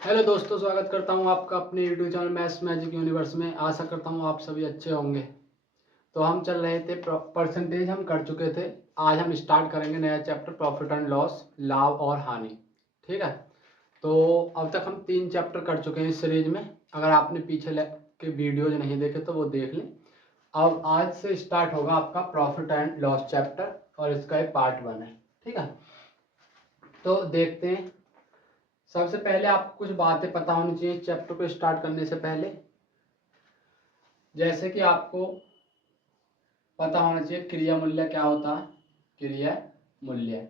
Hello दोस्तों, स्वागत करता हूं आपका अपने YouTube channel maths magic universe में। आशा करता हूं आप सभी अच्छे होंगे। तो हम चल रहे थे परसेंटेज, हम कर चुके थे। आज हम स्टार्ट करेंगे नया चैप्टर प्रॉफिट एंड लॉस, लाभ और हानि। ठीक है। तो अब तक हम 3 चैप्टर कर चुके हैं इस सीरीज में। अगर आपने पीछे के वीडियोज नहीं देखे तो वो देख लें। अब आज से स्टार्ट होगा आपका प्रॉफिट एंड लॉस चैप्टर और इसका एक पार्ट 1 है। ठीक है। तो देखते हैं। सबसे पहले आपको कुछ बातें पता होनी चाहिए चैप्टर को स्टार्ट करने से पहले। जैसे कि आपको पता होना चाहिए क्रिया मूल्य क्या होता है। क्रिया मूल्य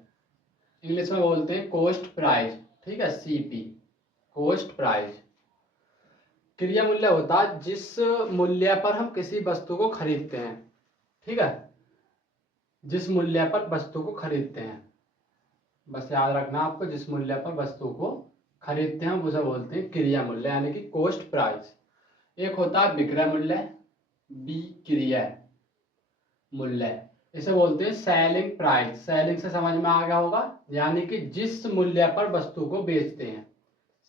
इंग्लिश में बोलते हैं कॉस्ट प्राइस। ठीक है, सीपी, कॉस्ट प्राइस। क्रिया मूल्य होता है जिस मूल्य पर हम किसी वस्तु को खरीदते हैं। ठीक है, जिस मूल्य पर वस्तु को खरीदते हैं, बस याद रखना आपको, जिस मूल्य पर वस्तु को खरीदते हैं उसे बोलते हैं क्रिया मूल्य, यानी कि कॉस्ट प्राइस। एक होता है विक्रय मूल्य, विक्रय मूल्य, इसे बोलते हैं सेलिंग प्राइस। सेलिंग से समझ में आ गया होगा, यानी कि जिस मूल्य पर वस्तु को बेचते हैं,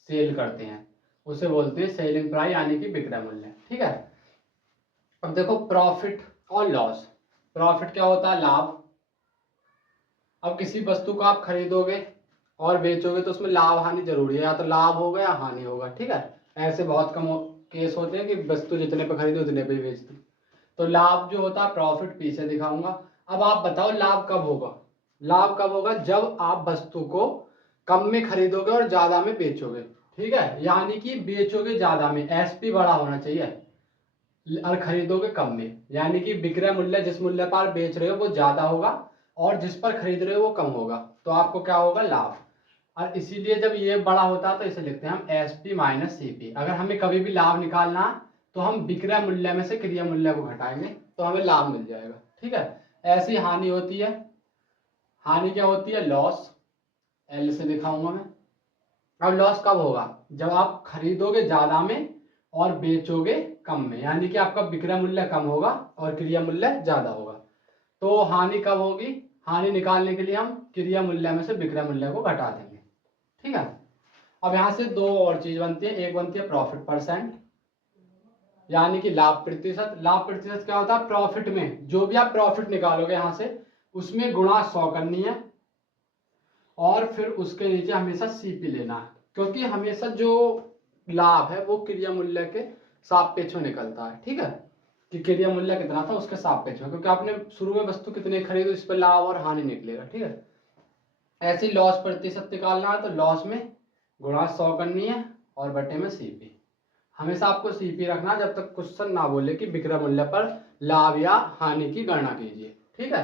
सेल करते हैं, उसे बोलते हैं सेलिंग प्राइस, यानी कि विक्रय मूल्य। ठीक है। अब देखो प्रॉफिट और लॉस। प्रॉफिट क्या होता है? लाभ। अब किसी वस्तु को आप खरीदोगे और बेचोगे तो उसमें लाभ हानि जरूरी है, या तो लाभ होगा या हानि होगा। ठीक है। ऐसे बहुत कम केस होते हैं कि वस्तु जितने पे खरीदो उतने पे ही बेच दो। तो लाभ जो होता है, प्रॉफिट पीछे दिखाऊंगा। अब आप बताओ लाभ कब होगा? लाभ कब होगा? जब आप वस्तु को कम में खरीदोगे और ज्यादा में बेचोगे। ठीक है, यानी कि बेचोगे ज्यादा में, एसपी बड़ा होना चाहिए, और खरीदोगे कम में, यानी कि विक्रय मूल्य जिस मूल्य पर बेच रहे हो वो ज्यादा होगा और जिस पर खरीद रहे हो वो कम होगा। तो आपको क्या होगा? लाभ। और इसीलिए जब ये बड़ा होता है तो इसे लिखते हैं हम एसपी माइनस सीपी। अगर हमें कभी भी लाभ निकालना तो हम विक्रय मूल्य में से क्रिया मूल्य को घटाएंगे तो हमें लाभ मिल जाएगा। ठीक है। ऐसी हानि होती है। हानि क्या होती है? लॉस। एल से दिखाऊंगा मैं। अब लॉस कब होगा? जब आप खरीदोगे ज्यादा में और बेचोगे कम में, यानी कि आपका विक्रय मूल्य कम होगा और क्रिया मूल्य ज्यादा होगा। तो हानि कब होगी? हानि निकालने के लिए हम क्रिया मूल्य में से विक्रय मूल्य को घटा देंगे। ठीक है। अब यहां से दो और चीज बनती है। एक बनती है प्रॉफिट परसेंट, यानी कि लाभ प्रतिशत। लाभ प्रतिशत क्या होता है? प्रॉफिट में जो भी आप प्रॉफिट निकालोगे यहां से, उसमें गुणा 100 करनी है और फिर उसके नीचे हमेशा सीपी लेना है, क्योंकि हमेशा जो लाभ है वो क्रिया मूल्य के सापेक्ष में निकलता है। ठीक है, कि क्रिया मूल्य कितना था उसके सापेक्ष में, क्योंकि आपने शुरू में वस्तु कितने खरीदो इस पर लाभ और हानि निकलेगा। ठीक है। ऐसे ही लॉस प्रतिशत निकालना है तो लॉस में गुणा 100 करनी है और बटे में सीपी। हमेशा आपको सीपी रखना जब तक क्वेश्चन ना बोले कि विक्रय मूल्य पर लाभ या हानि की गणना कीजिए। ठीक है।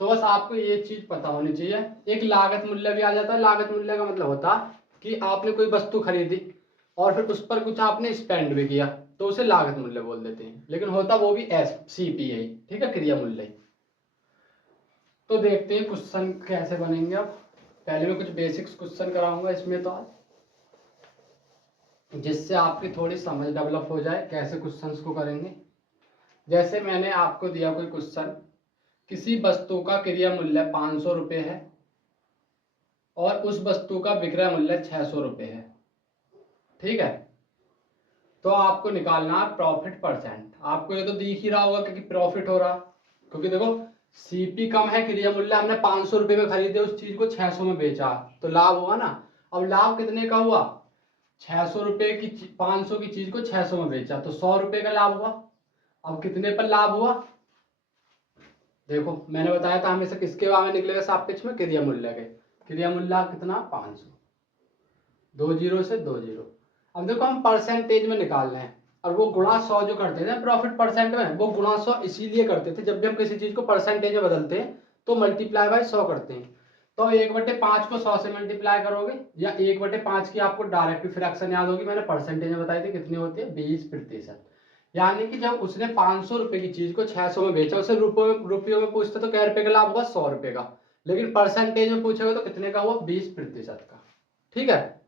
तो बस आपको ये चीज पता होनी चाहिए। एक लागत मूल्य भी आ जाता है। लागत मूल्य का मतलब होता है कि आपने कोई वस्तु खरीदी और फिर उस पर कुछ आपने स्पेंड भी किया तो उसे लागत मूल्य बोल देते हैं, लेकिन होता वो भी एस सीपीआई। ठीक है, क्रिया मूल्य। तो देखते हैं क्वेश्चन कैसे बनेंगे। अब पहले मैं कुछ बेसिक्स क्वेश्चन कराऊंगा इसमें, तो आज जिससे आपकी थोड़ी समझ डेवलप हो जाए कैसे क्वेश्चंस को करेंगे। जैसे मैंने आपको दिया कोई क्वेश्चन, किसी वस्तु का क्रिया मूल्य 500 रुपये है और उस वस्तु का विक्रय मूल्य 600 रुपये है। ठीक है। तो आपको निकालना है प्रॉफिट परसेंट। आपको ये तो दिख ही रहा होगा क्योंकि प्रॉफिट हो रहा, क्योंकि देखो सीपी कम है, क्रिया मूल्य हमने 500 रुपये में खरीदे, उस चीज को 600 में बेचा तो लाभ हुआ ना। अब लाभ कितने का हुआ? 600 रुपये की 500 की चीज को 600 में बेचा तो 100 रुपये का लाभ हुआ। अब कितने पर लाभ हुआ? देखो मैंने बताया था हमेशा किसके में निकलेगा सापेक्ष में? क्रिया मूल्य के। क्रिया मूल्य कितना? 500। 2 जीरो से 2 जीरो। अब देखो हम परसेंटेज में निकाल रहे हैं और वो गुणा 100 जो करते थे प्रॉफिट परसेंट में, वो गुणा 100 इसीलिए करते थे, जब भी हम किसी चीज को परसेंटेज में बदलते हैं तो मल्टीप्लाई बाय 100 करते हैं। तो 1/5 को 100 से मल्टीप्लाई करोगे, या 1/5 की आपको डायरेक्ट फ्रैक्शन याद होगी, मैंने परसेंटेज में बताई थी कितनी होती है? 20%। यानी कि जब उसने 500 रुपए की चीज को 600 में बेचा, उसे रुपयों में पूछते तो क्या रुपए का लाभ हुआ? 100 रुपए का। लेकिन परसेंटेज में पूछेगा तो कितने का हुआ? 20% का। ठीक है।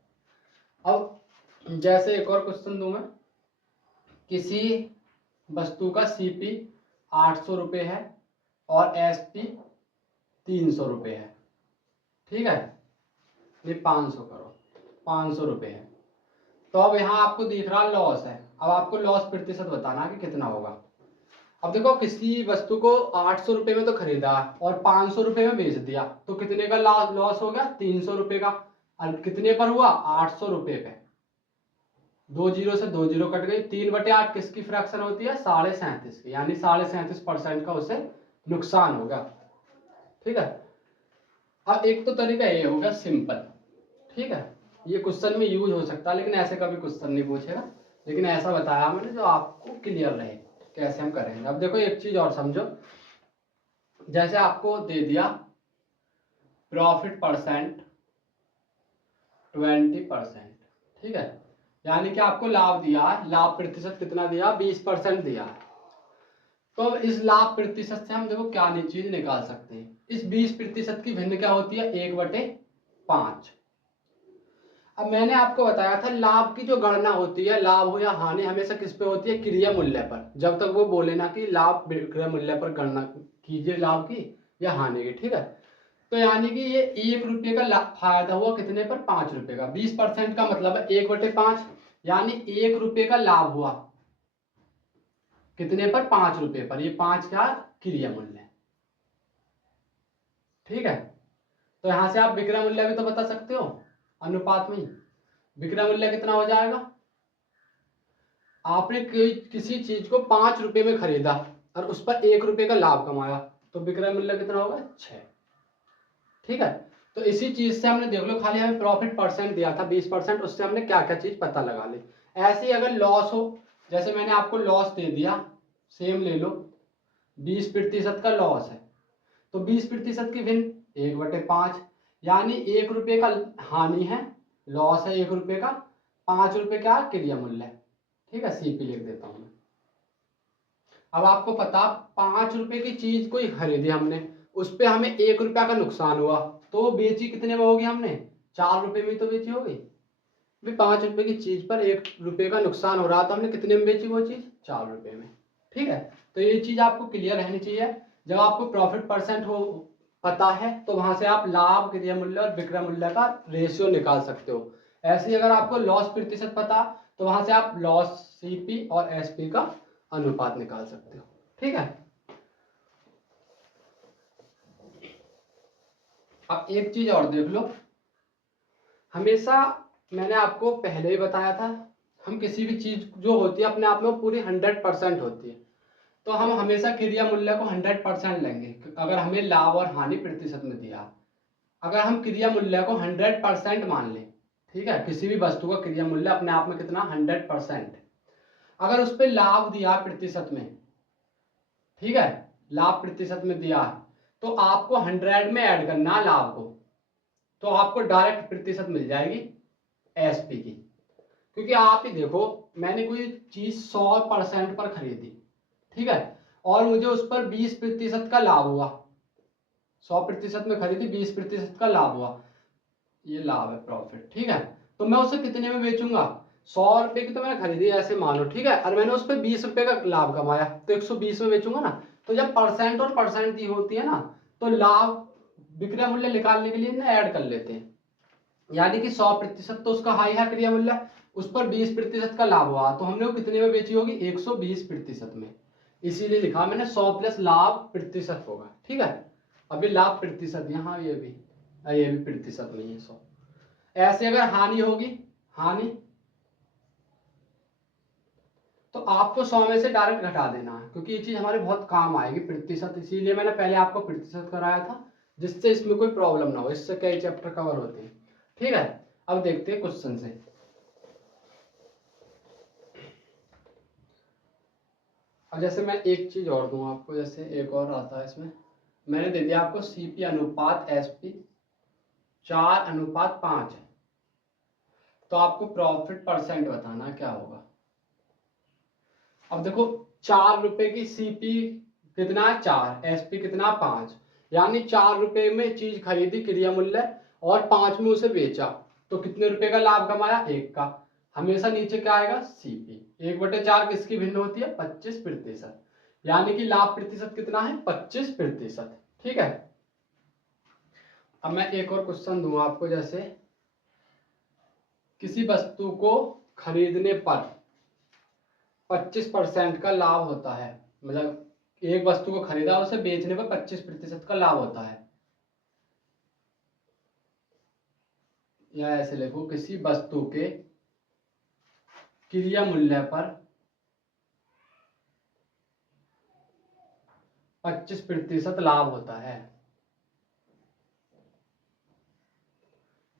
अब जैसे एक और क्वेश्चन दूं मैं, किसी वस्तु का सीपी 800 रुपये है और एसपी 300 रुपये है। ठीक है, ये 500 करो, 500 रुपये है। तो अब यहाँ आपको दिख रहा लॉस है, अब आपको लॉस प्रतिशत बताना है कि कितना होगा। अब देखो किसी वस्तु को 800 रुपये में तो खरीदा और 500 रुपये में बेच दिया, तो कितने का लॉस हो गया? 300 रुपये का। और कितने पर हुआ? 800 रुपये पे। 2 जीरो से 2 जीरो कट गई। 3/8 किसकी फ्रैक्शन होती है? 37.5 की, यानी 37.5% का उसे नुकसान होगा। ठीक है। अब एक तो तरीका ये होगा सिंपल, ठीक है, ये क्वेश्चन में यूज हो सकता है, लेकिन ऐसे कभी क्वेश्चन नहीं पूछेगा, लेकिन ऐसा बताया मैंने जो आपको क्लियर रहे कैसे हम करेंगे। अब देखो एक चीज और समझो, जैसे आपको दे दिया प्रॉफिट परसेंट 20%, ठीक है, यानी कि आपको लाभ दिया, लाभ प्रतिशत कितना दिया? 20% दिया। तो इस लाभ प्रतिशत से हम देखो क्या चीज निकाल सकते हैं। इस 20% की भिन्न क्या होती है? 1/5। अब मैंने आपको बताया था लाभ की जो गणना होती है, लाभ हो या हानि, हमेशा किस पे होती है? क्रिया मूल्य पर। जब तक वो बोले ना कि लाभ विक्रय मूल्य पर गणना कीजिए लाभ की या हानि की, ठीक है। तो यानी कि ये 1 रुपये का फायदा हुआ कितने पर? 5 रुपये का। 20% का मतलब है 1/5, यानी 1 रुपये का लाभ हुआ कितने पर? 5 रुपये पर। ये 5 का क्रिया मूल्य, ठीक है। तो यहां से आप विक्रय मूल्य भी तो बता सकते हो अनुपात में ही। विक्रय मूल्य कितना हो जाएगा? आपने किसी चीज को 5 रुपये में खरीदा और उस पर 1 रुपये का लाभ कमाया, तो विक्रय मूल्य कितना होगा? 6। ठीक है। तो इसी चीज से हमने देख लो, खाली हमें प्रॉफिट परसेंट दिया था 20%, उससे हमने क्या क्या चीज पता लगा ली। ऐसे ही अगर लॉस हो, जैसे मैंने आपको लॉस दे दिया, सेम ले लो, 20% का लॉस है, तो 20% की भिन्न 1/5, यानी 1 रुपये का हानि है, लॉस है 1 रुपये का, 5 रुपये का क्रिया मूल्य है। ठीक है, सीपी लिख देता हूं मैं। अब आपको पता 5 रुपए की चीज कोई खरीदी हमने, उस पे हमें 1 रुपया का नुकसान हुआ, तो बेची कितने में होगी? हमने 4 रुपए में तो बेची होगी। भाई 5 रुपए की चीज पर 1 रुपये का नुकसान हो रहा, तो हमने कितने में बेची वो चीज? 4 रुपए में। ठीक है, तो ये चीज आपको क्लियर रहनी चाहिए। जब आपको प्रॉफिट परसेंट हो पता है, तो वहां से आप लाभ, क्रिया मूल्य और विक्रय मूल्य का रेशियो निकाल सकते हो। ऐसे ही अगर आपको लॉस प्रतिशत पता, तो वहां से आप लॉस सीपी और एसपी का अनुपात निकाल सकते हो। ठीक है। अब एक चीज और देख लो, हमेशा मैंने आपको पहले ही बताया था, हम किसी भी चीज जो होती है अपने आप में पूरी 100% होती है, तो हम हमेशा क्रिया मूल्य को 100% लेंगे। अगर हमें लाभ और हानि प्रतिशत में दिया, अगर हम क्रिया मूल्य को 100% मान लें, ठीक है, किसी भी वस्तु का क्रिया मूल्य अपने आप में कितना? 100%। अगर उस पर लाभ दिया प्रतिशत में, ठीक है, लाभ प्रतिशत में दिया, तो आपको 100 में ऐड करना लाभ को, तो आपको डायरेक्ट प्रतिशत मिल जाएगी एसपी की। क्योंकि आप ही देखो, मैंने कोई चीज 100% पर खरीदी, ठीक है, और मुझे उस पर 20% का लाभ हुआ। 100% में खरीदी, 20% का लाभ हुआ, ये लाभ है, प्रॉफिट। ठीक है, तो मैं उसे कितने में बेचूंगा? 100 रुपए की तो मैंने खरीदी ऐसे मानो, ठीक है, और मैंने उस पर 20 रुपए का लाभ कमाया, तो 120 में बेचूंगा ना। तो जब परसेंट और परसेंट दी होती है ना, तो लाभ विक्रय मूल्य निकालने के लिए ना ऐड कर लेते हैं, यानी कि 100% तो उसका हाई है क्रिया मूल्य, उस पर 20% का लाभ हुआ, तो हमने वो कितने में बेची होगी? 120% में। इसीलिए लिखा मैंने 100 प्लस लाभ प्रतिशत होगा। ठीक है, अभी लाभ प्रतिशत, यहाँ ये भी प्रतिशत नहीं है 100। ऐसे अगर हानि होगी, हानि, तो आपको 100 में से डायरेक्ट घटा देना है, क्योंकि ये चीज हमारे बहुत काम आएगी प्रतिशत, इसीलिए मैंने पहले आपको प्रतिशत कराया था, जिससे इसमें कोई प्रॉब्लम ना हो, इससे कई चैप्टर कवर होते हैं। ठीक है, अब देखते हैं क्वेश्चन से। अब जैसे मैं एक चीज और दूं आपको, जैसे एक और आता है इसमें, मैंने दे दिया आपको सीपी अनुपात एसपी 4:5 है, तो आपको प्रॉफिट परसेंट बताना क्या होगा। अब देखो 4 रुपए की सीपी कितना है? 4, एसपी कितना? 5, यानी 4 रुपए में चीज खरीदी क्रिया मूल्य और 5 में उसे बेचा, तो कितने रुपए का लाभ कमाया? 1 का। हमेशा नीचे क्या आएगा? सीपी। 1/4 किसकी भिन्न होती है? 25%, यानी कि लाभ प्रतिशत कितना है? 25%। ठीक है, अब मैं एक और क्वेश्चन दूंगा आपको, जैसे किसी वस्तु को खरीदने पर 25% का लाभ होता है। मतलब एक वस्तु को खरीदा, उसे बेचने पर 25% का लाभ होता है। या ऐसे लिखो, किसी वस्तु के क्रय मूल्य पर 25% लाभ होता है।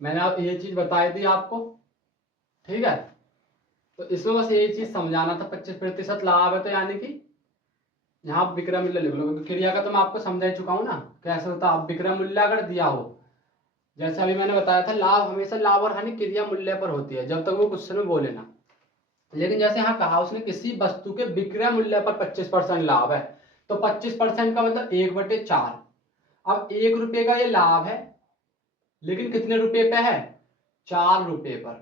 मैंने आप ये चीज बताई थी आपको, ठीक है। तो इसमें बस ये चीज समझाना था, 25% लाभ है तो यानी कि यहाँ विक्रय मूल्य लिख लो, क्योंकि क्रिया का तो मैं आपको समझा ही चुका हूँ ना कैसे होता है। अब विक्रय मूल्य अगर दिया हो, जैसे अभी मैंने बताया था, लाभ हमेशा लाभ और हानि क्रिया मूल्य पर होती है, जब तक वो क्वेश्चन में बोले ना। लेकिन जैसे यहाँ कहा उसने किसी वस्तु के विक्रय मूल्य पर 25% लाभ है, तो 25% का मतलब 1/4। अब 1 रुपये का ये लाभ है, लेकिन कितने रुपए पे है? 4 रुपये पर।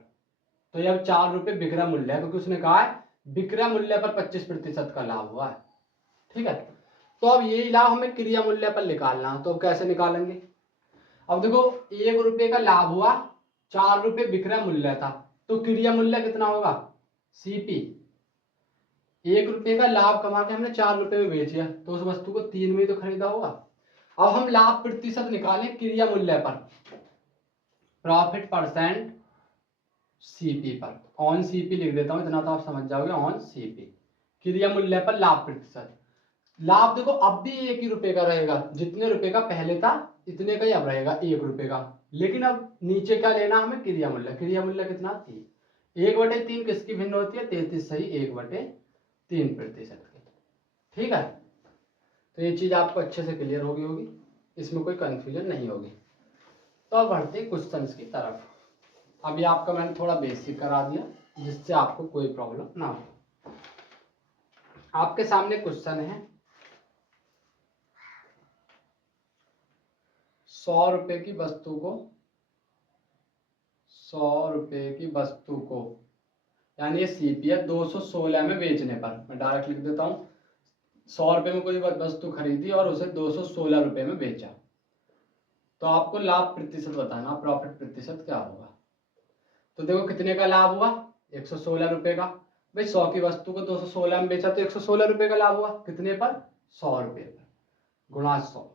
तो ये अब 4 रुपये विक्रय मूल्य है, क्योंकि उसने कहा है विक्रय मूल्य पर 25% का लाभ हुआ है, ठीक है। तो अब यही लाभ हमें क्रिया मूल्य पर निकालना है, तो अब कैसे निकालेंगे? अब देखो, 1 रुपये का लाभ हुआ, 4 रुपये विक्रय मूल्य था, तो क्रिया मूल्य कितना होगा? सीपी। 1 रुपये का लाभ कमा के हमने 4 रुपये में बेच दिया, तो उस वस्तु को 3 में ही तो खरीदा होगा। अब हम लाभ प्रतिशत निकालें क्रिया मूल्य पर, प्रॉफिट परसेंट सीपी पर। ऑन सीपी लिख देता हूं, इतना तो आप समझ जाओगे। ऑन सीपी, क्रिया मूल्य पर लाभ प्रतिशत। लाभ देखो अब भी 1 ही रुपये का रहेगा, जितने रुपए का पहले था इतने का ही अब रहेगा, 1 रुपये का। लेकिन अब नीचे क्या लेना हमें? क्रिया मूल्य। क्रिया मूल्य कितना? 3। 1/3 किसकी भिन्न होती है? 33 सही 1/3% की, ठीक है। तो ये चीज आपको अच्छे से क्लियर होगी, इसमें कोई कंफ्यूजन नहीं होगी। तो अब बढ़ते हैं क्वेश्चन की तरफ। अभी आपका मैंने थोड़ा बेसिक करा दिया, जिससे आपको कोई प्रॉब्लम ना हो। आपके सामने क्वेश्चन है, 100 रुपए की वस्तु को 100 रुपए की वस्तु को, यानी ये सीपी है, 216 में बेचने पर, मैं डायरेक्ट लिख देता हूं, 100 रुपए में कोई वस्तु खरीदी और उसे 216 रुपए में बेचा, तो आपको लाभ प्रतिशत बताना, प्रॉफिट प्रतिशत क्या होगा। तो देखो कितने का लाभ हुआ? 116 रुपए का। भाई 100 की वस्तु को 216 में बेचा तो 116 रुपए का लाभ हुआ। कितने पर? 100 रुपए पर, गुणा 100।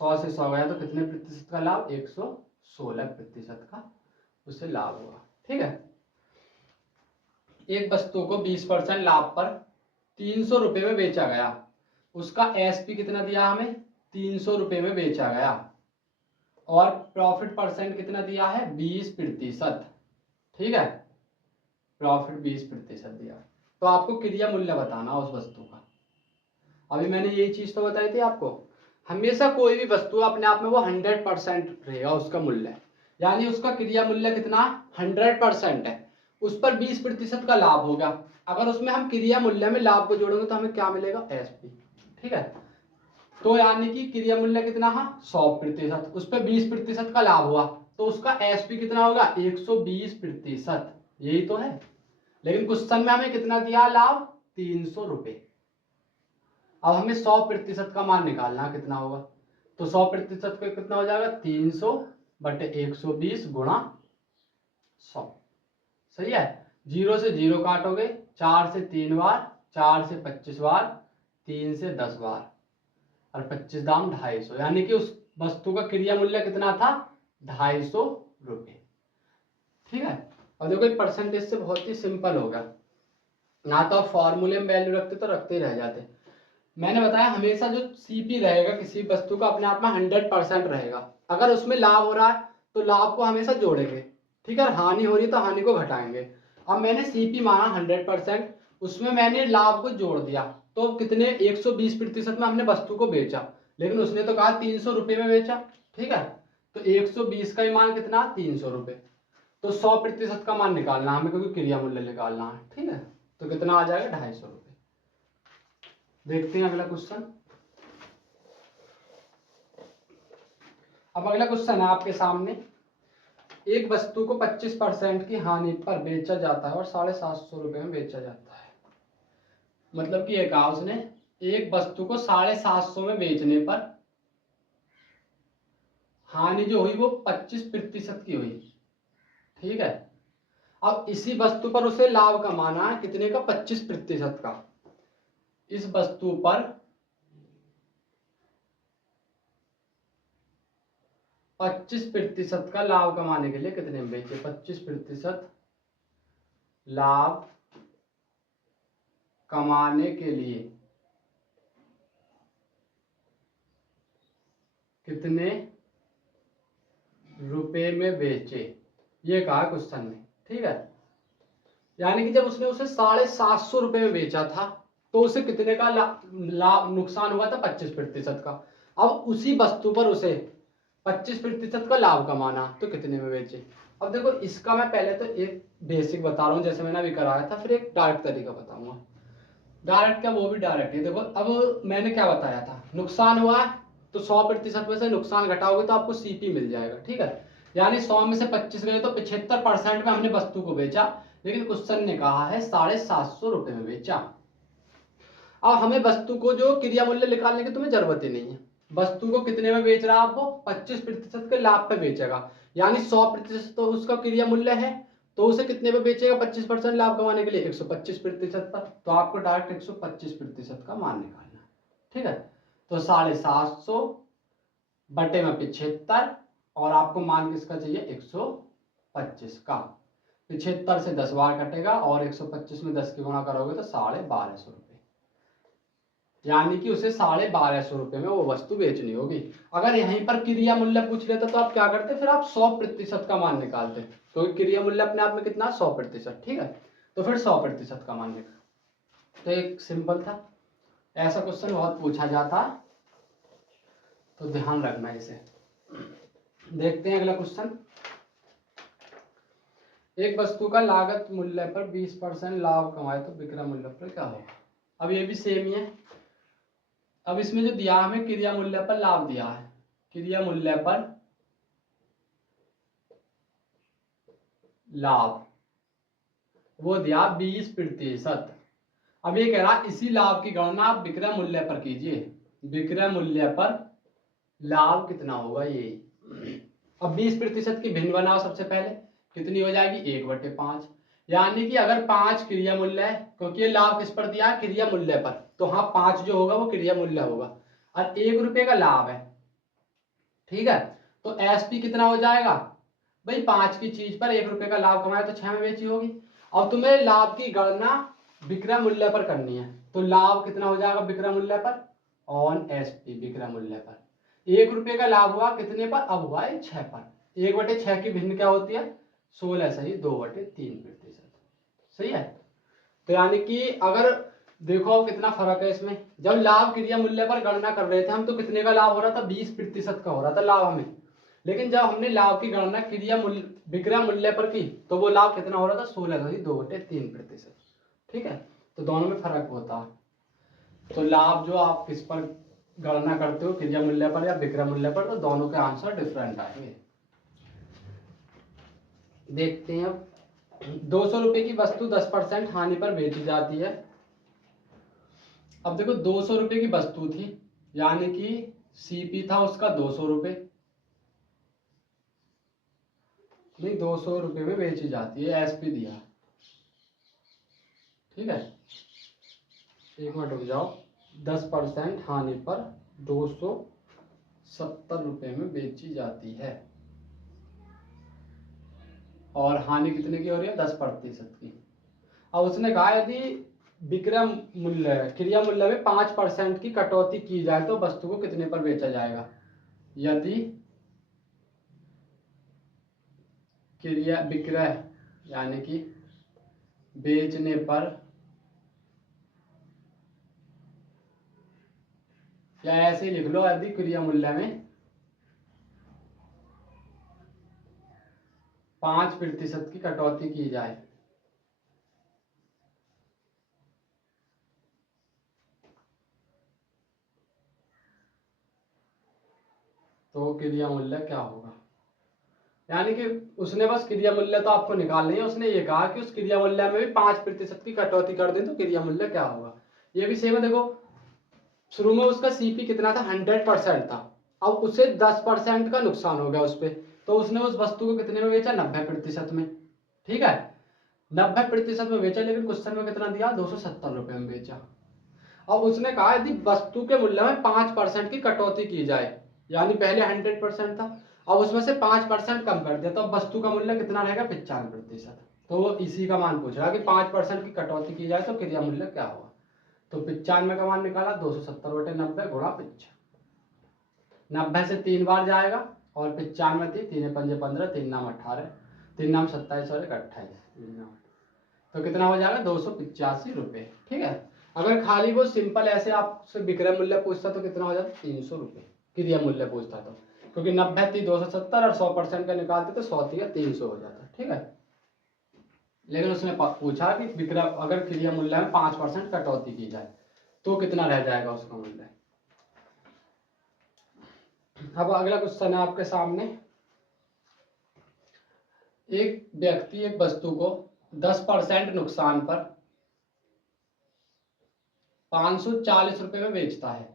100 से 100 गया तो कितने प्रतिशत का लाभ? 116% का उसे लाभ हुआ, ठीक है। एक वस्तु को 20% लाभ पर 300 रुपए में बेचा गया, उसका एसपी कितना दिया हमें? 300 रुपए में बेचा गया, और प्रॉफिट परसेंट कितना दिया है? 20%, ठीक है। प्रॉफिट 20% दिया, तो आपको क्रिया मूल्य बताना उस वस्तु का। अभी मैंने यही चीज तो बताई थी आपको, हमेशा कोई भी वस्तु अपने आप में वो 100% रहेगा उसका मूल्य, यानी उसका क्रिया मूल्य कितना? 100% है, उस पर 20% का लाभ होगा। अगर उसमें हम क्रिया मूल्य में लाभ को जोड़ेंगे तो हमें क्या मिलेगा? एसपी, ठीक है। तो यानी कि क्रिया मूल्य कितना है? 100%, उस पर 20% का लाभ हुआ, तो उसका एसपी कितना होगा? 120%, यही तो है। लेकिन क्वेश्चन में हमें कितना दिया लाभ? 300 रुपए। अब हमें 100% का मान निकालना, कितना होगा? तो 100% का कितना हो जाएगा? 300/120 गुणा 100, सही है। 0 से 0 काटोगे, 4 से 3 बार, 4 से 25 बार, 3 से 10 बार, और 25 दाम 250, यानी कि उस वस्तु का क्रिया मूल्य कितना था? 250 रुपये, ठीक है। और देखो परसेंटेज से बहुत ही सिंपल होगा, ना तो आप फॉर्मूले में वैल्यू रखते तो रखते ही रह जाते। मैंने बताया हमेशा जो सीपी रहेगा किसी वस्तु का अपने आप में 100% रहेगा। अगर उसमें लाभ हो रहा है तो लाभ को हमेशा जोड़ेंगे, ठीक है। हानि हो रही है तो हानि को घटाएंगे। अब मैंने सीपी माना 100%, उसमें मैंने लाभ को जोड़ दिया, तो कितने? 120% में हमने वस्तु को बेचा, लेकिन उसने तो कहा 300 रुपये में बेचा, ठीक है। तो 120 का ही मान कितना? 300 रुपये। तो 100% का मान निकालना हमें, क्योंकि क्रिया मूल्य निकालना है, ठीक है। तो कितना आ जाएगा? 250 रुपये। देखते हैं अगला क्वेश्चन। अब अगला क्वेश्चन है आपके सामने, एक वस्तु को 25% की हानि पर बेचा जाता है और 750 रुपये में बेचा जाता है। मतलब कि एक उसने एक वस्तु को 750 में बेचने पर हानि जो हुई वो 25% की हुई, ठीक है। अब इसी वस्तु पर उसे लाभ कमाना है कितने का, 25% का। इस वस्तु पर 25% का लाभ कमाने के लिए कितने में बेचे, 25% लाभ कमाने के लिए कितने रुपए में बेचे, ये कहा क्वेश्चन में। ठीक है, यानी कि जब उसने उसे 750 रुपए में बेचा था तो उसे कितने का लाभ नुकसान हुआ था, 25% का। अब उसी वस्तु पर उसे 25% का लाभ कमाना, तो कितने में बेचे। अब देखो इसका मैं पहले तो एक बेसिक बता रहा हूँ जैसे मैंने अभी कराया था, फिर एक डायरेक्ट तरीका बताऊंगा। डायरेक्ट क्या, वो भी डायरेक्ट है। देखो अब मैंने क्या बताया था, नुकसान हुआ है तो 100% में से नुकसान घटाओगे तो आपको सीपी मिल जाएगा। ठीक है, यानी 100 में से 25 गए तो 75% में हमने वस्तु को बेचा, लेकिन क्वेश्चन ने कहा है 750 रुपए में बेचा। अब हमें वस्तु को जो क्रिया मूल्य निकालने की तुम्हें जरूरत ही नहीं है। वस्तु को कितने में बेच रहा है आपको, 25% के लाभ पे बेचेगा, यानी 100% तो उसका क्रिया मूल्य है, तो उसे कितने पे बेचेगा, 25% लाभ कमाने के लिए 125% पर। तो आपको डायरेक्ट 125% का मान निकालना। ठीक है, तो 750 बटे में 75, और आपको मान किसका चाहिए, 125 का। 75 से 10 बार कटेगा और 125 में 10 की गुणा करोगे तो 1250 रुपए, यानी कि उसे 1250 रुपए में वो वस्तु बेचनी होगी। अगर यहीं पर क्रिया मूल्य पूछ लेता तो आप क्या करते, फिर आप 100% का मान निकालते, क्योंकि क्रिया मूल्य अपने आप में कितना, 100%। ठीक है, तो फिर 100% का मान निकाल, तो एक सिंपल था। ऐसा क्वेश्चन बहुत पूछा जाता, तो ध्यान रखना इसे। देखते हैं अगला क्वेश्चन। एक वस्तु का लागत मूल्य पर 20% लाभ कमाए तो विक्रय मूल्य पर क्या होगा। अब ये भी सेम ही है। अब इसमें जो दिया हमें क्रिया मूल्य पर लाभ दिया है, क्रिया मूल्य पर लाभ वो दिया 20%। अब ये कह रहा इसी लाभ की गणना आप विक्रय मूल्य पर कीजिए, विक्रय मूल्य पर लाभ कितना होगा ये। अब 20% की भिन्न बनाओ, सबसे पहले कितनी हो जाएगी, 1/5, यानी कि अगर 5 क्रिया मूल्य है, क्योंकि ये लाभ किस पर दिया है, क्रिया मूल्य पर, तो हाँ 5 जो होगा वो क्रिया मूल्य होगा, और 1 रुपये का लाभ है। ठीक है, तो एसपी कितना हो जाएगा भाई, 5 की चीज पर 1 रुपये का लाभ कमाया तो 6 में बेची होगी। अब तुम्हें लाभ की गणना विक्रय मूल्य पर करनी है, तो लाभ कितना हो जाएगा विक्रय मूल्य पर, ऑन एसपी विक्रय मूल्य पर। 1 रुपये का लाभ हुआ कितने पर, अब हुआ है 6 पर। 1/6 की भिन्न क्या होती है, 16, सही 2/3%। सही है, तो यानी कि अगर देखो अब कितना फर्क है इसमें। जब लाभ क्रिया मूल्य पर गणना कर रहे थे हम, तो कितने का लाभ हो रहा था, 20% का हो रहा था लाभ हमें। लेकिन जब हमने लाभ की गणना क्रिया मूल्य विक्रय मूल्य पर की, तो वो लाभ कितना हो रहा था, 16, 2/3%। ठीक है, तो दोनों में फर्क होता है। तो लाभ जो आप किस पर गणना करते हो, क्रिया मूल्य पर या विक्रय मूल्य पर, तो दोनों के आंसर डिफरेंट आएंगे। देखते हैं अब, 200 रुपए की वस्तु 10% हानि पर बेची जाती है। अब देखो 200 रुपए की वस्तु थी, यानी कि सीपी था उसका 200 रुपए, नहीं 200 रुपए में बेची जाती है, एसपी दिया। ठीक है, एक मिनट रुक जाओ। 10% हानि पर 270 रुपए में बेची जाती है, और हानि कितने की हो रही है, 10% की। अब उसने कहा यदि विक्रय मूल्य क्रिया मूल्य में 5% की कटौती की जाए तो वस्तु को कितने पर बेचा जाएगा। यदि क्रिया विक्रय यानी कि बेचने पर, या ऐसे ही लिख लो, यदि क्रिया मूल्य में 5% की कटौती की जाए तो क्रिया मूल्य क्या होगा। यानी कि उसने बस क्रिया मूल्य तो आपको निकालनी है, उसने ये कहा कि उस क्रिया मूल्य में भी 5% की कटौती कर दें तो क्रिया मूल्य क्या होगा। ये भी सेम है। देखो शुरू में उसका सीपी कितना था, 100% था, अब उसे 10% का नुकसान हो गया उस पर, तो उसने उस वस्तु को कितने में बेचा, 90% में। ठीक है, 90% में बेचा, लेकिन क्वेश्चन में कितना दिया, 270 रुपये में बेचा। अब उसने कहा यदि वस्तु के मूल्य में 5% की कटौती की जाए, यानी पहले 100% था, अब उसमें से 5% कम कर दिया, तो अब वस्तु का मूल्य कितना रहेगा, 95%। तो वो इसी का मान पूछ रहा है कि 5% की कटौती की जाए तो क्रिया मूल्य क्या होगा। तो 95 का मान निकाला, 270/90 गुणा 95। 90 से 3 बार जाएगा और 95 थी, 3 पंजे 15, 3 नाम 18, 3 नाम 27 और 28, तो कितना हो जाएगा, 285 रुपये। ठीक है। अगर खाली वो सिंपल ऐसे आपसे विक्रय मूल्य पूछता तो कितना हो जाता, 300 रुपये क्रिया मूल्य पूछता तो, क्योंकि 90 थी 270 और 100% का निकालते तो 100 थी 300 हो जाता। ठीक है। लेकिन उसने पूछा कि विक्रय अगर क्रिया मूल्य में 5% कटौती की जाए तो कितना रह जाएगा उसका मूल्य। अब अगला क्वेश्चन है आपके सामने। एक व्यक्ति एक वस्तु को 10% नुकसान पर 540 रुपये में बेचता है।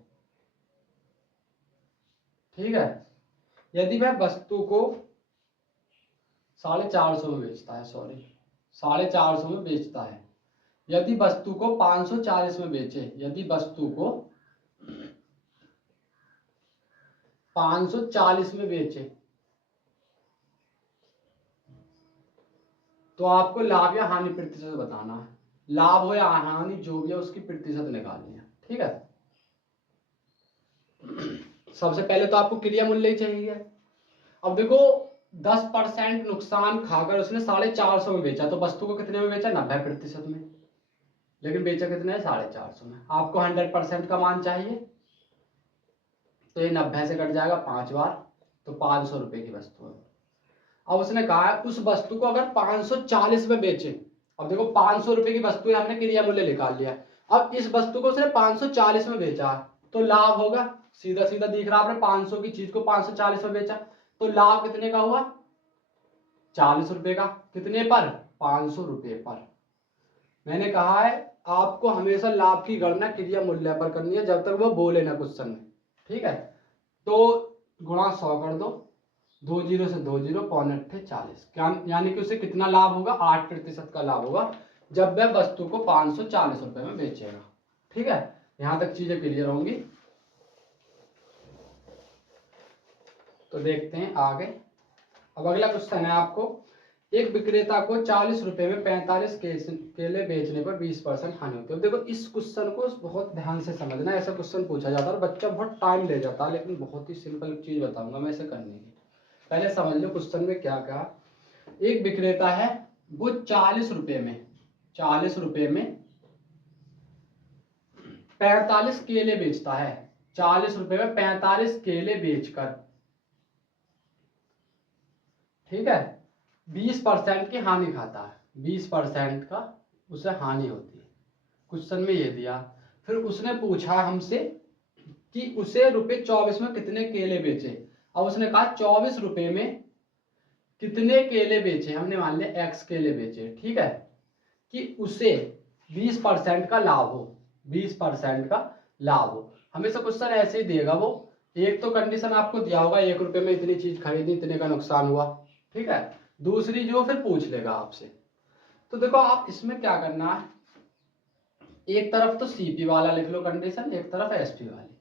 ठीक है। यदि वह वस्तु को 450 में बेचता है, 450 में बेचता है, यदि वस्तु को 540 में बेचे, यदि वस्तु को 540 में बेचे, तो आपको लाभ या हानि प्रतिशत बताना है। लाभ हो या हानि जो भी है उसकी प्रतिशत निकालनी है। ठीक है। सबसे पहले तो आपको क्रिया मूल्य ही चाहिए। अब देखो 10% नुकसान खाकर उसने 450 में बेचा, तो वस्तु को कितने में बेचा, 90% में, लेकिन बेचा कितने है, 450 में। आपको 100% का मान चाहिए, तो ये 90 से कट जाएगा 5 बार, तो 500 रुपये की वस्तु है। अब उसने कहा है उस वस्तु को अगर 540 में बेचे, अब देखो 500 रुपये की वस्तु है, हमने क्रिया मूल्य निकाल लिया। अब इस वस्तु को उसने 540 में बेचा तो लाभ होगा, सीधा सीधा दिख रहा आपने, 500 की चीज को 540 में बेचा तो लाभ कितने का हुआ, 40 रुपए का। कितने पर, 500 रुपये पर। मैंने कहा है आपको हमेशा लाभ की गणना क्रिया मूल्य पर करनी है, जब तक वो बोले ना क्वेश्चन में। ठीक है। तो गुणा 100 कर दो, 2 जीरो से 2 जीरो, 5×8 40, यानी कि उसे कितना लाभ होगा, 8% का लाभ होगा जब वह वस्तु को 540 रुपए में बेचेगा। ठीक है। यहां तक चीजें क्लियर होंगी। तो देखते हैं आगे। अब अगला क्वेश्चन है आपको, एक विक्रेता को 40 रुपए में 45 केले बेचने पर 20% हानि होती है। देखो इस क्वेश्चन को बहुत ध्यान से समझना, ऐसा क्वेश्चन पूछा जाता है और बच्चा बहुत टाइम ले जाता है, लेकिन बहुत ही सिंपल चीज बताऊंगा मैं इसे करने की। पहले समझ लो क्वेश्चन में क्या कहा। एक विक्रेता है, वो 40 रुपए में 45 केले बेचता है। 40 रुपए में 45 केले बेचकर, ठीक है, 20% की हानि खाता है। 20% का उसे हानि होती है, क्वेश्चन में ये दिया। फिर उसने पूछा हमसे कि उसे ₹24 में कितने केले बेचे। अब उसने कहा 24 रुपए में कितने केले बेचे, हमने मान लिया x केले बेचे। ठीक है। कि उसे 20% का लाभ हो, 20% का लाभ हो। हमेशा क्वेश्चन ऐसे ही देगा वो। एक तो कंडीशन आपको दिया होगा 1 रुपए में इतनी चीज खरीदी, इतने का नुकसान हुआ। ठीक है। दूसरी जो फिर पूछ लेगा आपसे। तो देखो आप इसमें क्या करना है, एक तरफ तो सीपी वाला लिख लो कंडीशन, एक तरफ एसपी वाली।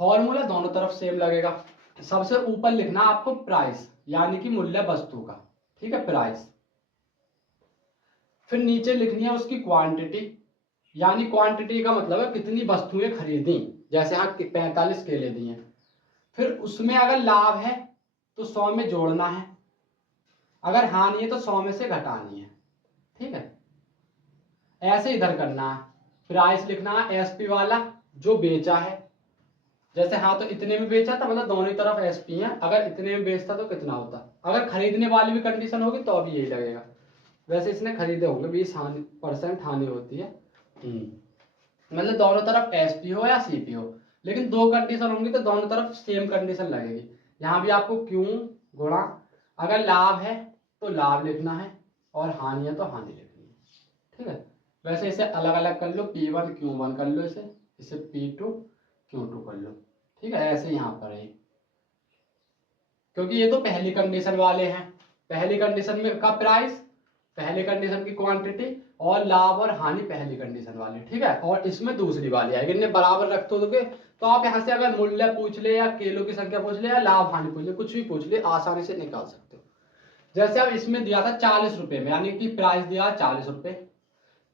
फॉर्मूला दोनों तरफ सेम लगेगा। सबसे ऊपर लिखना आपको प्राइस, यानी कि मूल्य वस्तु का। ठीक है, प्राइस। फिर नीचे लिखनी है उसकी क्वांटिटी, यानी क्वांटिटी का मतलब है कितनी वस्तुएं खरीदी, जैसे यहाँ 45 केले दिए। फिर उसमें अगर लाभ है तो 100 में जोड़ना है, अगर हानि है तो 100 में से घटानी है। ठीक है। ऐसे इधर करना है। प्राइस लिखना है एसपी वाला, जो बेचा है। जैसे हाँ तो इतने में बेचा था, मतलब दोनों तरफ एसपी है। अगर इतने में बेचता तो कितना होता, अगर खरीदने वाली भी कंडीशन होगी तो अभी यही लगेगा। वैसे इसने खरीदे होंगे, 20% हानि होती है। मतलब दोनों तरफ एसपी हो या सीपी हो, लेकिन दो कंडीशन होंगी तो दोनों तरफ सेम कंडीशन लगेगी। यहाँ भी आपको क्यों गुणा, अगर लाभ है तो लाभ लिखना है और हानि है तो हानि लिखनी है। ठीक है। वैसे इसे अलग अलग कर लो, P1 Q1 कर लो, इसे P2 Q2 कर लो। ठीक है। ऐसे यहाँ पर है, क्योंकि ये तो पहली कंडीशन वाले हैं। पहली कंडीशन में का प्राइस पहले कंडीशन की क्वांटिटी और लाभ और हानि पहली कंडीशन वाली, ठीक है। और इसमें दूसरी वाली आएगी, इन्हें बराबर रख दोगे तो आप यहाँ से अगर मूल्य पूछ ले या केलों की संख्या पूछ ले या लाभ हानि पूछ ले, कुछ भी पूछ ले, आसानी से निकाल सकते हो। जैसे अब इसमें दिया था 40 रुपए में, यानी कि प्राइस दिया 40 रुपए,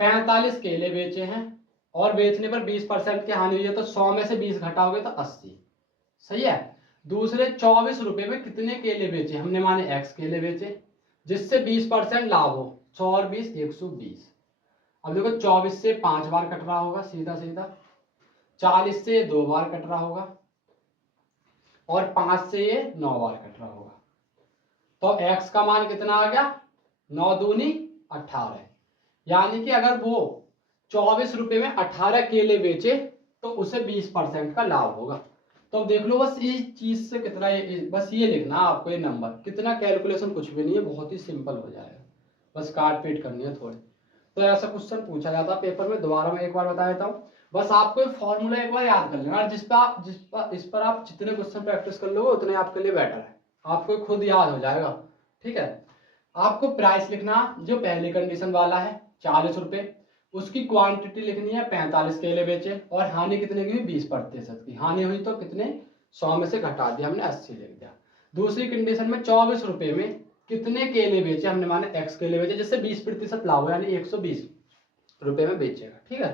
45 केले बेचे हैं और बेचने पर 20% की हानि हुई है, तो 100 में से 20 घटाओगे तो 80, सही है। दूसरे 24 रुपए में कितने केले बेचे, हमने माने x केले बेचे, जिससे 20% लाभ हो, 100 और 20 120। अब देखो 24 से 5 बार कट रहा होगा सीधा सीधा, 40 से 2 बार कट रहा होगा और 5 से ये 9 बार कट रहा होगा। तो x का मान कितना आ गया, 9 दूनी 18, यानी कि अगर वो 24 रुपए में 18 केले बेचे तो उसे 20% का लाभ होगा। तो अब देख लो बस इस चीज से कितना, बस ये लिखना आपको, ये नंबर कितना, कैलकुलेशन कुछ भी नहीं है, बहुत ही सिंपल हो जाएगा, बस काट पीट करनी है थोड़ी। तो ऐसा क्वेश्चन पूछा जाता है पेपर में, दोबारा मैं एक बार बता देता हूँ, बस आपको फॉर्मूला एक बार याद कर लेना, और इस पर आप जितने क्वेश्चन प्रैक्टिस कर लोगे उतने आपके लिए बेटर है, आपको खुद याद हो जाएगा, ठीक है। आपको प्राइस लिखना, जो पहली कंडीशन वाला है 40 रुपए, उसकी क्वांटिटी लिखनी है 45 केले बेचे, और हानि कितने की, 20% की हानि हुई, तो कितने, 100 में से घटा दिया हमने, 80 लिख दिया। दूसरी कंडीशन में 24 रुपए में कितने केले बेचे, हमने माने x केले बेचे, जिससे 20% लाभ हो, यानी 120 रुपए में बेचेगा, ठीक है।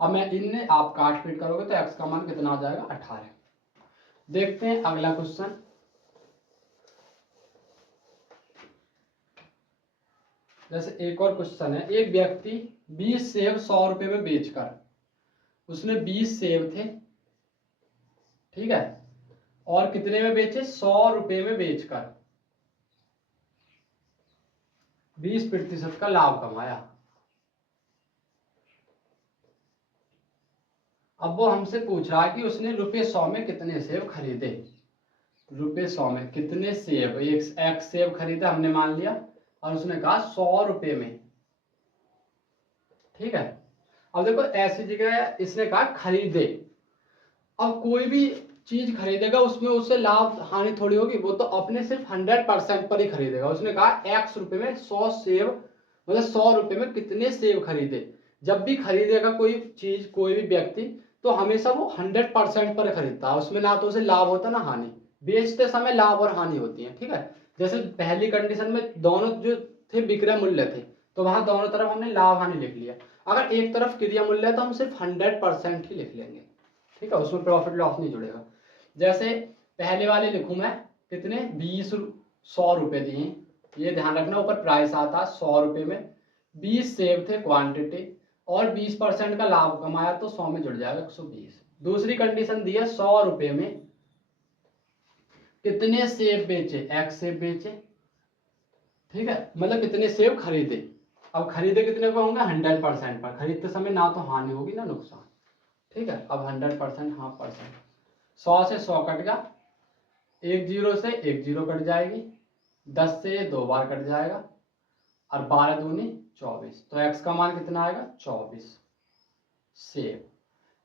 अब मैं इनने आप काट पीट करोगे तो x का मान कितना आ जाएगा, 18। देखते हैं अगला क्वेश्चन। जैसे एक और क्वेश्चन है, एक व्यक्ति 20 सेब 100 रुपए में बेचकर, उसने 20 सेब थे, ठीक है, और कितने में बेचे, 100 रुपए में बेचकर 20% का लाभ कमाया। अब वो हमसे पूछ रहा है कि उसने रुपये 100 में कितने सेब खरीदे, रुपये 100 में कितने सेब, एक सेब खरीदा हमने मान लिया, और उसने कहा 100 रुपए में, ठीक है। अब देखो ऐसी जगह इसने कहा खरीदे, अब कोई भी चीज खरीदेगा उसमें उससे लाभ हानि थोड़ी होगी, वो तो अपने सिर्फ 100% पर ही खरीदेगा। उसने कहा x रुपए में 100 सेब, मतलब 100 रुपए में कितने सेब खरीदे। जब भी खरीदेगा कोई चीज कोई भी व्यक्ति, तो हमेशा वो 100% पर खरीदता है, उसमें ना तो उसे लाभ होता ना हानि, बेचते समय लाभ और हानि होती है, ठीक है। जैसे पहली कंडीशन में दोनों जो थे विक्रय मूल्य थे, तो वहां दोनों तरफ हमने लाभ हानि लिख लिया। अगर एक तरफ क्रिया मूल्य है तो हम सिर्फ 100% ही लिख लेंगे, ठीक है, उसमें प्रॉफिट लॉस नहीं जुड़ेगा। जैसे पहले वाले लिखूं मैं, कितने 100 रुपए दिए, ये ध्यान रखना, ऊपर प्राइस आता 100 रुपए में 20 सेब थे क्वांटिटी, और 20% का लाभ कमाया, तो 100 में जुड़ जाएगा 120। दूसरी कंडीशन दी है 100 रुपए में कितने सेब बेचे, x सेब बेचे, ठीक है, मतलब कितने सेब खरीदे। अब खरीदे कितने को होंगे, 100% पर, खरीदते समय ना तो हानि होगी ना नुकसान, ठीक है। अब 100% हाँ परसेंट, 100 से 100 कट गया, एक जीरो से एक जीरो कट जाएगी, 10 से 2 बार कट जाएगा, और 12 दूनी 24, तो x का मान कितना आएगा, 24 सेब।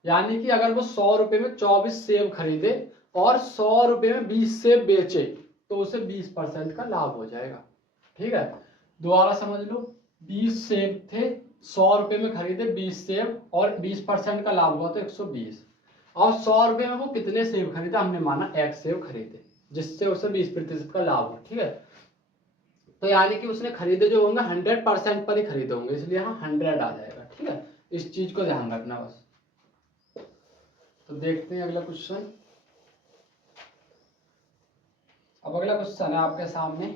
यानी कि अगर वो 100 रुपए में 24 सेब खरीदे और 100 रुपए में 20 सेब बेचे, तो उसे 20% का लाभ हो जाएगा, ठीक है। दोबारा समझ लो, 20 सेब थे, 100 रुपए में खरीदे 20 सेब, और 20% का लाभ हुआ तो 120। और 100 रुपए में वो कितने सेब खरीदा, हमने माना x सेब खरीदे, जिससे उसे 20% का लाभ हो, ठीक है। तो यानी कि उसने खरीदे जो होंगे 100% पर ही खरीदे होंगे, इसलिए यहाँ 100 आ जाएगा, ठीक है। इस चीज को ध्यान रखना बस। तो देखते हैं अगला क्वेश्चन। अब अगला क्वेश्चन है आपके सामने,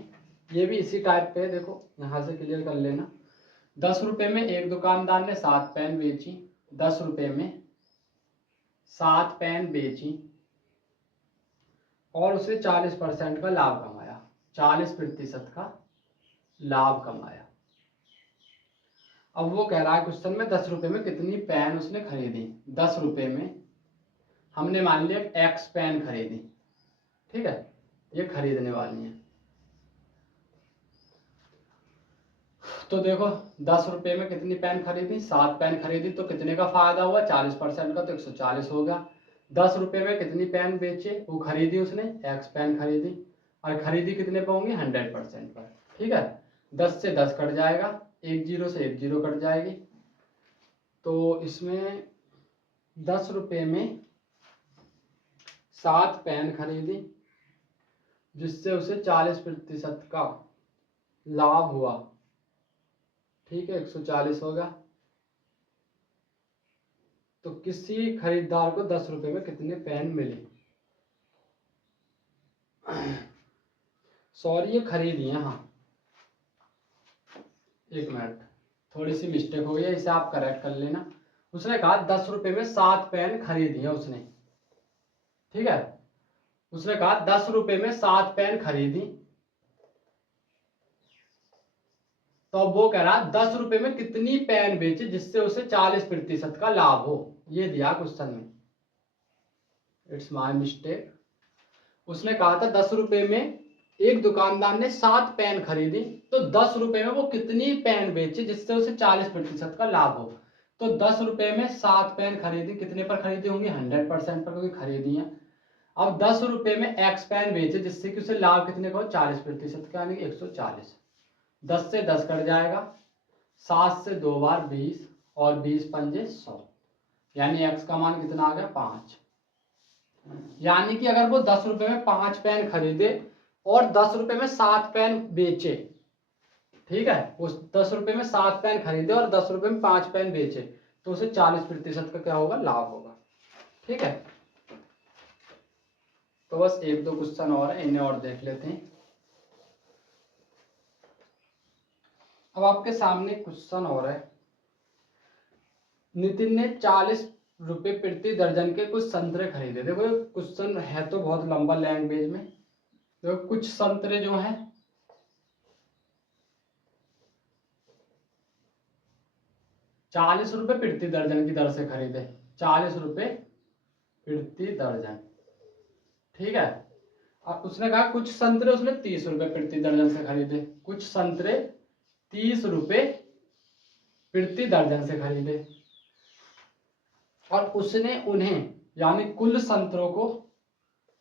ये भी इसी टाइप पे, देखो यहाँ से क्लियर कर लेना। 10 रुपए में एक दुकानदार ने 7 पेन बेची, 10 रुपए में 7 पेन बेची, और उसने 40% का लाभ कमाया, 40% का लाभ कमाया। अब वो कह रहा है क्वेश्चन में 10 रुपए में कितनी पेन उसने खरीदी। 10 रुपए में हमने मान लिया x पेन खरीदी, ठीक है, ये खरीदने वाली है। तो देखो 10 रुपए में कितनी पेन खरीदी, 7 पेन खरीदी, तो कितने का फायदा हुआ, 40% का, तो 140 हो गया। 10 रुपए में कितनी पेन बेचे, वो खरीदी उसने x पेन खरीदी, और खरीदी कितने पे होंगी, 100% पर, ठीक है। 10 से 10 कट जाएगा, 1 जीरो से 1 जीरो कट जाएगी। तो इसमें 10 रुपये में 7 पेन खरीदी, जिससे उसे 40% का लाभ हुआ। ठीक है, 140 होगा। तो किसी खरीदार को 10 रुपये में कितने पेन मिले? सॉरी, ये खरीदी है। हाँ, 1 मिनट, थोड़ी सी मिस्टेक हो गई है, इसे आप करेक्ट कर लेना। उसने कहा 10 रुपये में 7 पेन खरीदी है उसने। ठीक है, उसने कहा 10 रुपये में 7 पेन खरीदी, तो अब वो कह रहा 10 रुपये में कितनी पेन बेची जिससे उसे 40% का लाभ हो। ये दिया क्वेश्चन में, इट्स माय मिस्टेक। उसने कहा था 10 रुपये में एक दुकानदार ने 7 पेन खरीदी, तो 10 रुपये में वो कितनी पेन बेची जिससे उसे 40% का लाभ हो। तो 10 रुपये में 7 पेन खरीदी, कितने पर खरीदी होंगी? 100% पर, क्योंकि खरीदी है। अब 10 रुपये में एक्स पेन बेचे जिससे कि उसे लाभ कितने का हो? 40% का, यानी 140। 10 से 10 कट जाएगा, 7 से 2 बार 20 और 20 पंजे 100, यानी एक्स का मान कितना आ गया? 5। यानी कि अगर वो 10 रुपये में 5 पेन खरीदे और 10 रुपये में 7 पेन बेचे, ठीक है, उस 10 रुपये में 7 पेन खरीदे और 10 रुपये में 5 पेन बेचे, तो उसे 40% का क्या होगा? लाभ होगा। ठीक है, तो बस 1-2 क्वेश्चन और है, इन्हें और देख लेते हैं। अब आपके सामने क्वेश्चन और है। नितिन ने 40 रुपये प्रति दर्जन के कुछ संतरे खरीदे। देखो क्वेश्चन है तो बहुत लंबा लैंग्वेज में। तो कुछ संतरे जो हैं 40 रुपये प्रति दर्जन की दर से खरीदे, 40 रुपये प्रति दर्जन। ठीक है, अब उसने कहा कुछ संतरे उसने 30 रुपये प्रति दर्जन से खरीदे, कुछ संतरे 30 रुपये प्रति दर्जन से खरीदे, और उसने उन्हें यानी कुल संतरों को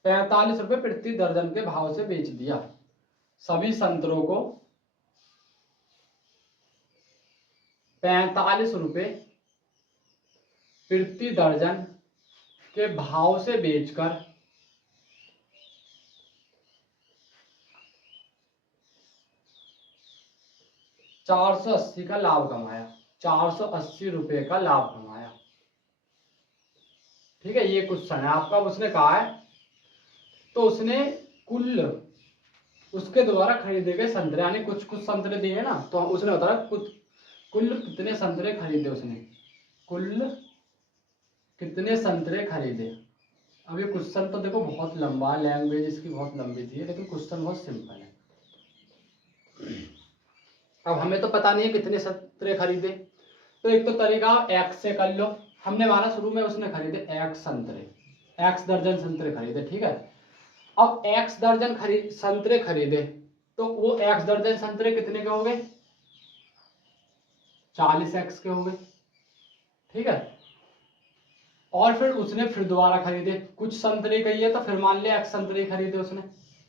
45 रुपये प्रति दर्जन के भाव से बेच दिया। सभी संतरों को 45 रुपये प्रति दर्जन के भाव से बेचकर 480 का लाभ कमाया, 480 रुपये का लाभ कमाया। ठीक है, ये क्वेश्चन है आपका। उसने कहा है तो उसने कुल उसके द्वारा खरीदे गए संतरे, यानी कुछ कुछ संतरे दिए ना, तो उसने बताया कुल कितने संतरे खरीदे उसने, कुल कितने संतरे खरीदे। अब ये क्वेश्चन तो देखो बहुत लंबा, लैंग्वेज इसकी बहुत लंबी थी, लेकिन क्वेश्चन बहुत सिंपल है। अब हमें तो पता नहीं है कितने संतरे खरीदे, तो एक तो तरीका एक्स से कर लो। हमने माना शुरू में उसने खरीदे एक्स संतरे, एक्स दर्जन संतरे खरीदे। ठीक है, अब एक्स दर्जन संतरे खरीदे, तो वो एक्स दर्जन संतरे कितने के हो गए? 40x के हो गए। ठीक है, और फिर उसने फिर दोबारा खरीदे, कुछ संतरे कही है तो फिर मान लिया एक्स संतरे खरीदे उसने,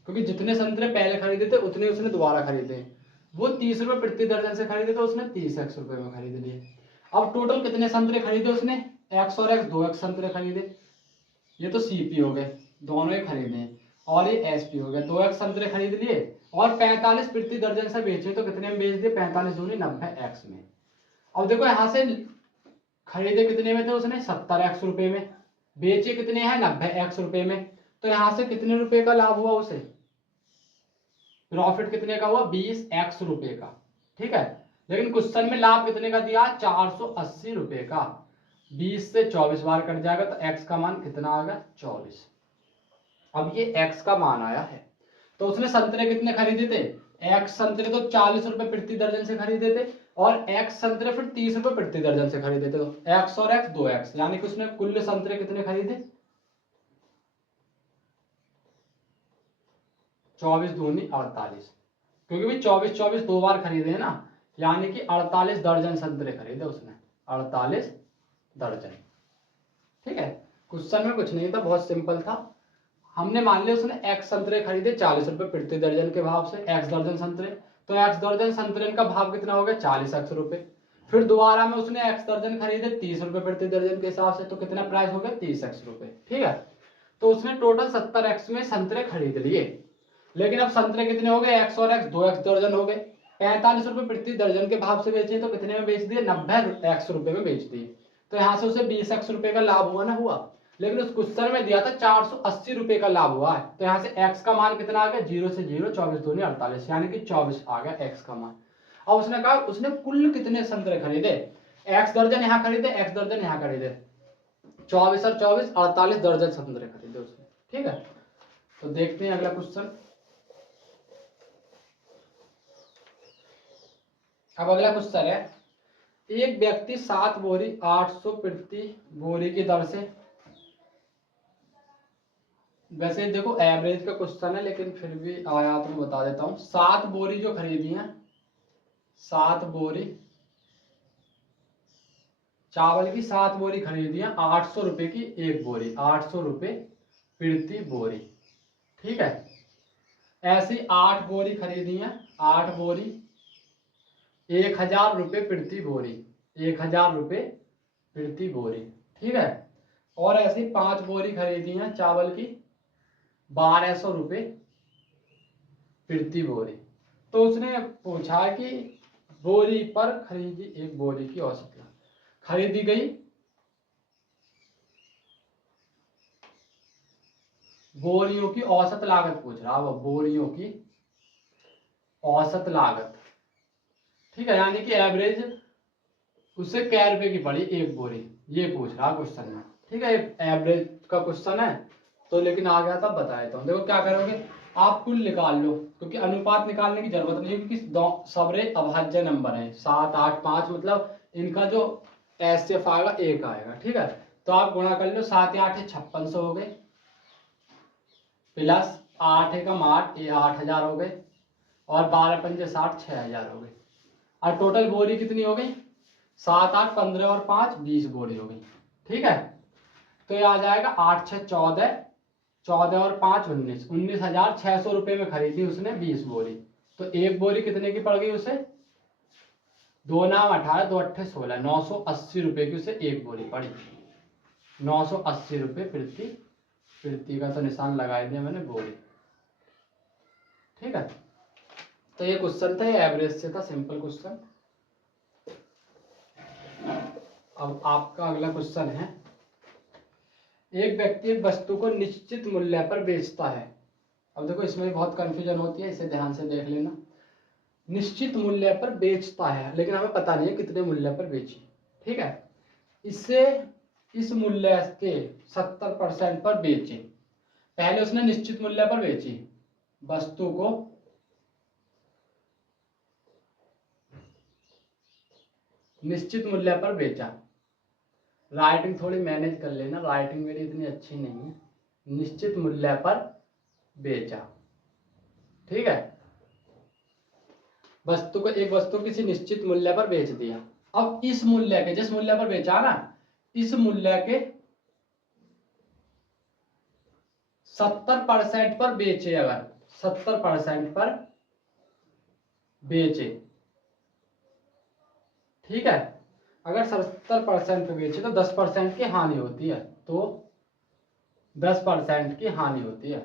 क्योंकि जितने संतरे पहले खरीदे थे उतने उसने दोबारा खरीदे। वो 30 रुपये प्रति दर्जन से खरीदे तो उसने 30x रुपये में खरीद लिए। अब टोटल कितने संतरे खरीदे उसने? एक्स और एक्स, 2x संतरे खरीदे। ये तो CP हो गए, दोनों ही खरीदे, और ये SP हो गया, 2x संतरे खरीद लिए और 45 प्रति दर्जन से बेचे, तो कितने में बेच दिए? 45 दूनी 90x में। अब देखो यहाँ से खरीदे कितने में थे उसने? 70x रुपये में, बेचे कितने हैं? 90x रुपये में। तो यहाँ से कितने रुपए का लाभ हुआ उसे? प्रॉफिट कितने का हुआ? 20x रुपये का। ठीक है, लेकिन क्वेश्चन में लाभ कितने का दिया? 480 रुपये का। 20 से 24 बार कट जाएगा तो x का मान कितना आएगा? 24। अब ये x का मान आया है, तो उसने संतरे कितने खरीदे थे? x संतरे तो 40 रुपये प्रति दर्जन से खरीदे थे, और x संतरे फिर 30 रुपये प्रति दर्जन से खरीदे थे। तो x और x 2x, यानी कि उसने कुल संतरे कितने खरीदे? 24 दूनी 48, क्योंकि भी 24 दो बार खरीदे हैं ना, यानी कि 48 दर्जन संतरे खरीदे उसने, 48 दर्जन। ठीक है, क्वेश्चन में कुछ नहीं था, बहुत सिंपल था। हमने मान लिया उसने एक्स संतरे खरीदे 40 रुपये प्रति दर्जन के भाव से, एक्स दर्जन संतरे, तो x दर्जन संतरे का भाव कितना हो गया 40x रुपए। फिर दोबारा में उसने x दर्जन खरीदे 30 रुपए प्रति दर्जन के हिसाब से, तो कितना प्राइस हो गया 30x रुपए। ठीक है, तो उसने टोटल 70x में संतरे खरीद लिए। लेकिन अब संतरे कितने हो गए, x और x 2x दर्जन हो गए। 45 रुपए प्रति दर्जन के भाव से बेचे, तो कितने में बेच दिए 90x रुपए में बेच दिए। तो यहाँ से उसे 20x रुपए का लाभ हुआ ना, हुआ। लेकिन उस क्वेश्चन में दिया था 480 रुपए का लाभ हुआ है। तो यहाँ से x का मान कितना आ गया, 0 से 0 24 दूनी 48, यानी कि 24 आ गया x का मान। अब उसने कहा उसने कुल कितने संतरे खरीदे, x दर्जन यहाँ खरीदे, x दर्जन यहाँ खरीदे, 24 और 24 48 दर्जन संतरे खरीदे उसने। ठीक है, तो देखते हैं अगला क्वेश्चन। अब अगला क्वेश्चन है, एक व्यक्ति 7 बोरी 800 प्रति बोरी की दर से, वैसे देखो एवरेज का क्वेश्चन है लेकिन फिर भी आया तो मैं बता देता हूं। 7 बोरी जो खरीदी है, 7 बोरी चावल की 7 बोरी खरीदी है, 800 रुपए की एक बोरी, 800 रुपए प्रति बोरी। ठीक है, ऐसी 8 बोरी खरीदी है, 8 बोरी 1000 रुपए प्रति बोरी, 1000 रुपए प्रति बोरी। ठीक है, और ऐसी 5 बोरी खरीदी है चावल की 1200 रुपए प्रति बोरी। तो उसने पूछा कि बोरी पर खरीदी एक बोरी की औसत लागत, खरीदी गई बोरियों की औसत लागत पूछ रहा है, बोरियों की औसत लागत। ठीक है, यानी कि एवरेज उससे क्या रुपए की पड़ी एक बोरी, ये पूछ रहा क्वेश्चन में। ठीक है, एवरेज का क्वेश्चन है तो, लेकिन आ गया था बता देता हूँ। देखो क्या करोगे, आप कुल निकाल लो, क्योंकि अनुपात निकालने की जरूरत नहीं है, क्योंकि सबरे अभाज्य नंबर है 7 8 5, मतलब इनका जो एसएफ आएगा 1 आएगा। ठीक है, तो आप गुणा कर लो, 7 या 8 5600 हो गए, प्लस 8 एकम 8 ये 8000 हो गए, और 12 पंजे 60 6000 हो गए। और टोटल बोरी कितनी हो गई, 7 8 15 और 5 20 बोरी हो गई। ठीक है, तो ये आ जाएगा 8 6 14, 14 और 5 19, 19,600 रुपए में खरीदी उसने 20 बोरी। तो एक बोरी कितने की पड़ गई उसे, 2 नाम 18 2 अट्ठे 16, 980 रुपए की उसे एक बोरी पड़ी, 980 रुपए प्रति का तो निशान लगा दिया मैंने बोरी। ठीक है, तो ये क्वेश्चन था, ये एवरेज से था, सिंपल क्वेश्चन। अब आपका अगला क्वेश्चन है, एक व्यक्ति एक वस्तु को निश्चित मूल्य पर बेचता है। अब देखो इसमें बहुत कंफ्यूजन होती है, इसे ध्यान से देख लेना। निश्चित मूल्य पर बेचता है, लेकिन हमें पता नहीं है कितने मूल्य पर बेची। ठीक है, इससे इस मूल्य के 70% पर बेचे। पहले उसने निश्चित मूल्य पर बेची, वस्तु को निश्चित मूल्य पर बेचा। राइटिंग थोड़ी मैनेज कर लेना, राइटिंग मेरी इतनी अच्छी नहीं है। निश्चित मूल्य पर बेचा। ठीक है, वस्तु को, एक वस्तु किसी निश्चित मूल्य पर बेच दिया। अब इस मूल्य के, जिस मूल्य पर बेचा ना, इस मूल्य के 70% पर बेचे, अगर 70% पर बेचे। ठीक है, अगर 70% पे बेचे तो 10% की हानि होती है, तो 10% की हानि होती है।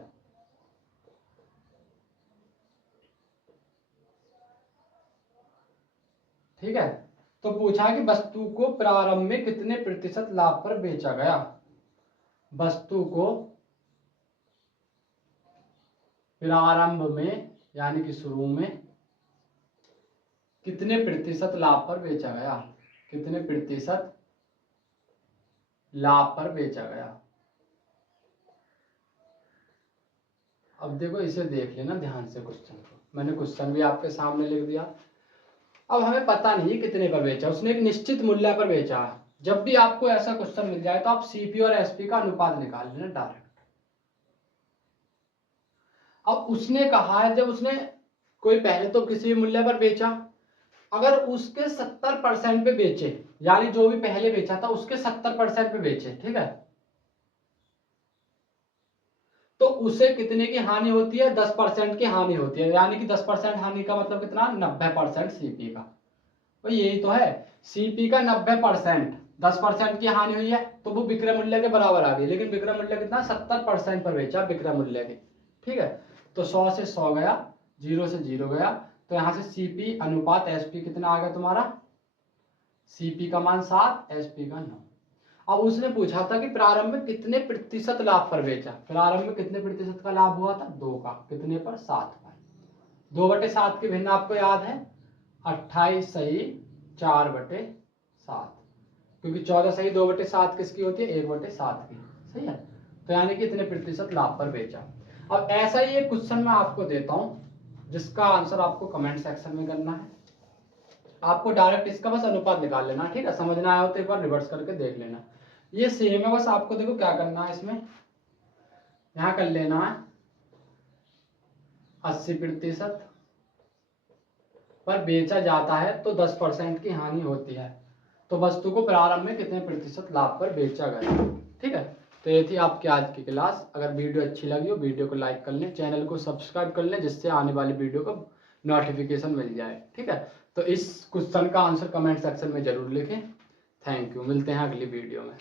ठीक है, तो पूछा कि वस्तु को प्रारंभ में कितने प्रतिशत लाभ पर बेचा गया। वस्तु को प्रारंभ में यानी कि शुरू में कितने प्रतिशत लाभ पर बेचा गया, कितने प्रतिशत लाभ पर बेचा गया। अब देखो इसे देख लेना ध्यान से क्वेश्चन को, मैंने क्वेश्चन भी आपके सामने लिख दिया। अब हमें पता नहीं कितने पर बेचा, उसने एक निश्चित मूल्य पर बेचा। जब भी आपको ऐसा क्वेश्चन मिल जाए तो आप सीपी और एसपी का अनुपात निकाल लेना डायरेक्ट। अब उसने कहा है, जब उसने कोई पहले तो किसी मूल्य पर बेचा, अगर उसके 70% पे बेचे, यानी जो भी पहले बेचा था उसके 70% पे बेचे। ठीक है, तो उसे कितने की हानि होती है, 10% की हानि होती है, यानी कि 10% हानि का मतलब कितना, 90% सीपी का। तो यही तो है, सीपी का 90%, 10% की हानि हुई है तो वो विक्रय मूल्य के बराबर आ गई, लेकिन विक्रय मूल्य कितना, 70% पर बेचा विक्रय मूल्य के। ठीक है, तो 100 से 100 गया, 0 से 0 गया, तो यहाँ से सीपी अनुपात एसपी कितना आ गया तुम्हारा, सीपी का मान 7, एसपी का 9। अब उसने पूछा था कि प्रारंभ में कितने प्रतिशत लाभ पर बेचा, प्रारंभ में कितने प्रतिशत का लाभ हुआ था, 2 का, कितने पर, 7 पर। 2/7 की भिन्न आपको याद है, 28 सही 4/7, क्योंकि 14 सही 2/7 किसकी होती है, 1/7 की। सही है, तो यानी कि इतने प्रतिशत लाभ पर बेचा। अब ऐसा ही एक क्वेश्चन मैं आपको देता हूं जिसका आंसर आपको कमेंट सेक्शन में करना है। आपको डायरेक्ट इसका बस अनुपात निकाल लेना, ठीक है, समझना आया हो तो एक बार रिवर्स करके देख लेना। ये सेम है, बस आपको देखो क्या करना है, इसमें यहां कर लेना है 80% पर बेचा जाता है तो 10% की हानि होती है, तो वस्तु को प्रारंभ में कितने प्रतिशत लाभ पर बेचा गया। ठीक है, तो ये थी आपकी आज की क्लास। अगर वीडियो अच्छी लगी हो वीडियो को लाइक कर लें, चैनल को सब्सक्राइब कर लें, जिससे आने वाली वीडियो का नोटिफिकेशन मिल जाए। ठीक है, तो इस क्वेश्चन का आंसर कमेंट सेक्शन में जरूर लिखें। थैंक यू, मिलते हैं अगली वीडियो में।